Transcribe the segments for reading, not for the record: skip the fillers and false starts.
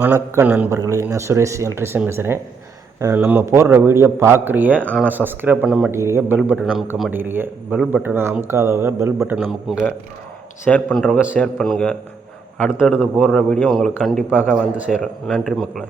வணக்கம் நண்பர்களே, நான் சுரேஷ் எலக்ட்ரிஷியன் பேசுகிறேன். நம்ம போடுற வீடியோ பார்க்குறீங்க, ஆனால் சப்ஸ்கிரைப் பண்ண மாட்டேங்கிறீங்க, பெல் பட்டன் அமுக்க மாட்டேங்கிறீங்க. பெல் பட்டனை அமுக்காதவங்க பெல் பட்டன் அமுக்குங்க, ஷேர் பண்ணுறவங்க ஷேர் பண்ணுங்கள். அடுத்தடுத்து போடுற வீடியோ உங்களுக்கு கண்டிப்பாக வந்து சேரும். நன்றி மக்களே.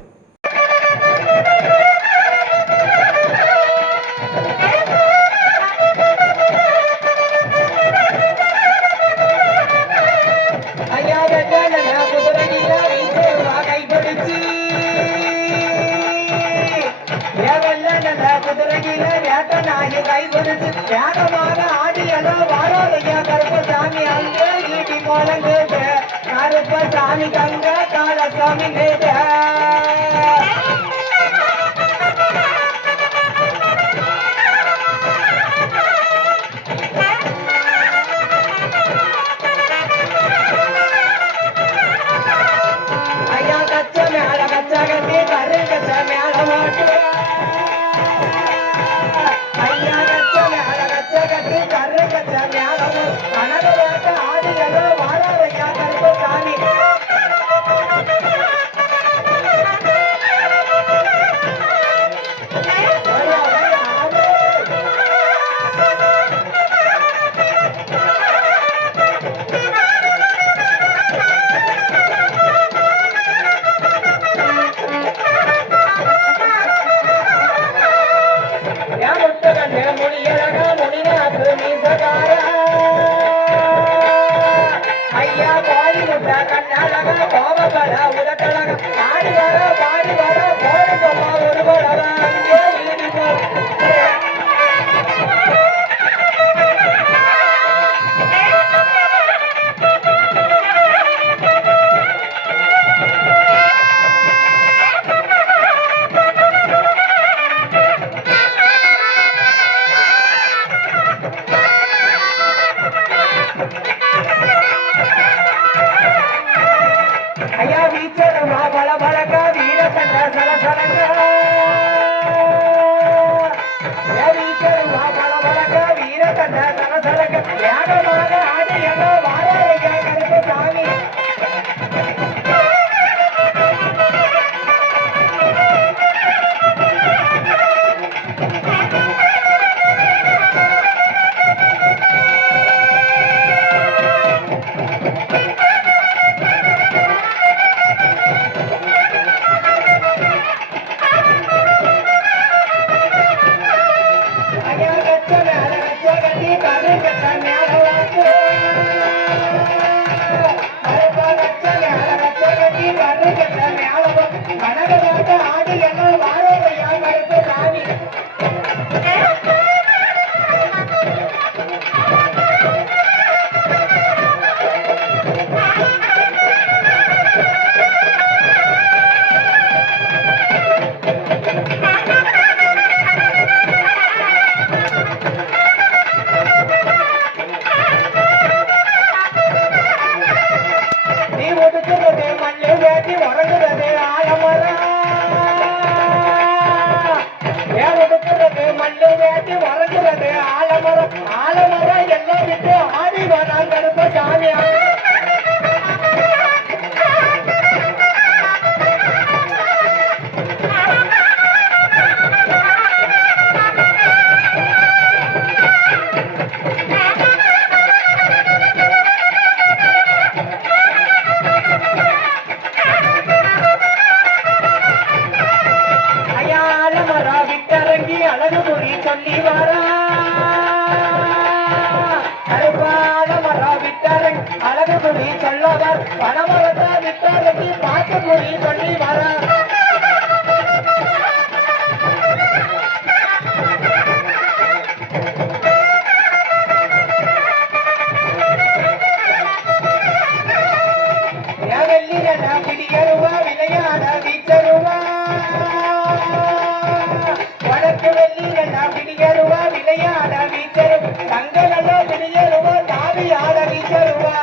வேகமாக ஆடியதோ வாரோதையா கருப்பசாமி அங்கே ஈட்டி போலங்கேது கருப்பசாமி கங்க காலசாமி கேது ஐயா கச்ச மேல கச்ச கட்டி கரு கச்ச மேல மாட்டு ஐயா பாடி முட்டா கண்ணழக கோபப்பட உதட்டழக பாடி வர போடு சொல்ல ஒரு படக அங்கே ஈடி போ ஐயா வீச்சரமா பல பழக்க வீர கண்ட சலசலங்க வீச்சரமா பல பழக்க வீர கண்ட சலசலங்க வேகமாக ஆடி எல்லோ வாழையா கருப்பு சாமி ஆடி என்ன வாரோதையா கருப்பு சாமி நீ ஒதுக்குறது மண்ணு வேட்டி உறங்குறது ஆலமரம் ஒதுக்குறது மண்ணு வேட்டி உறங்குறது ஆலமரம் எல்லாம் விட்டு ஆடி வரா கருப்ப சாமி அழகு மொழி சொல்லி வரா அழுப்பாளமரா விட்டரங் அழகு மொழி சொல்லவர் பணமரத்தா விட்டரங்கி பாட்டு மொழி சொல்லி வரா வெள்ளிரா பிடியருவா விளையாட வீச்சருவா வடக்கு வெள்ளிரா பிடியருவா விளையாட வீச்சரு தங்கலோ பிடியருவா தாவி ஆட வீச்சருவா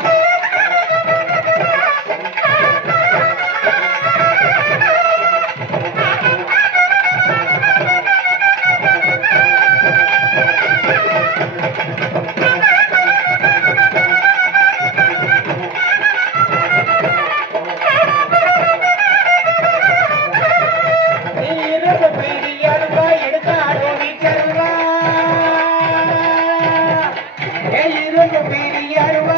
இருந்து பிரியருவா